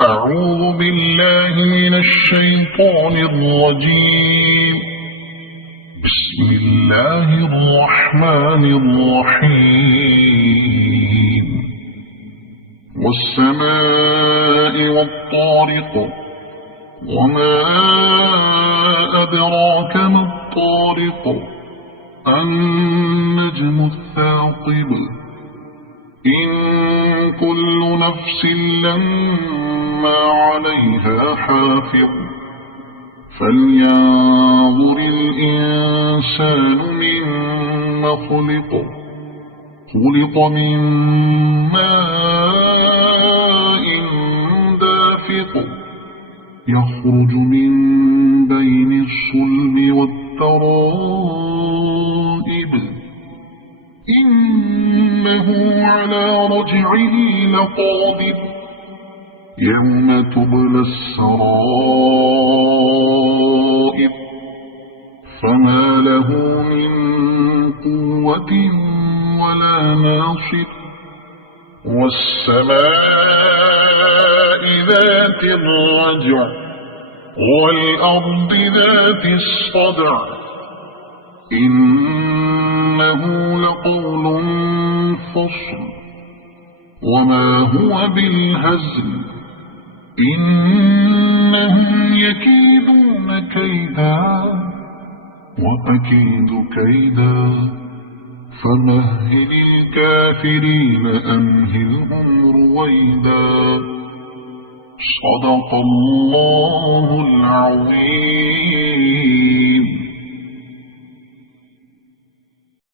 أعوذ بالله من الشيطان الرجيم. بسم الله الرحمن الرحيم. والسماء والطارق، وما أدراك ما الطارق، النجم الثاقب. إن كل نفس لما عليها حافظ. فلينظر الإنسان مما خلق. خلق من ماء دافق، يخرج من بين الصلب والترائب. إنه على رجعه لقادر. يوم تبلى السرائر، فما له من قوة ولا ناصر. والسماء ذات الرجع، والأرض ذات الصدع. إنه لقول فصل، وما هو بالهزل. إنهم يكيدون كيدا، وأكيد كيدا. فمهل الكافرين أمهلهم رويدا. صدق الله العظيم.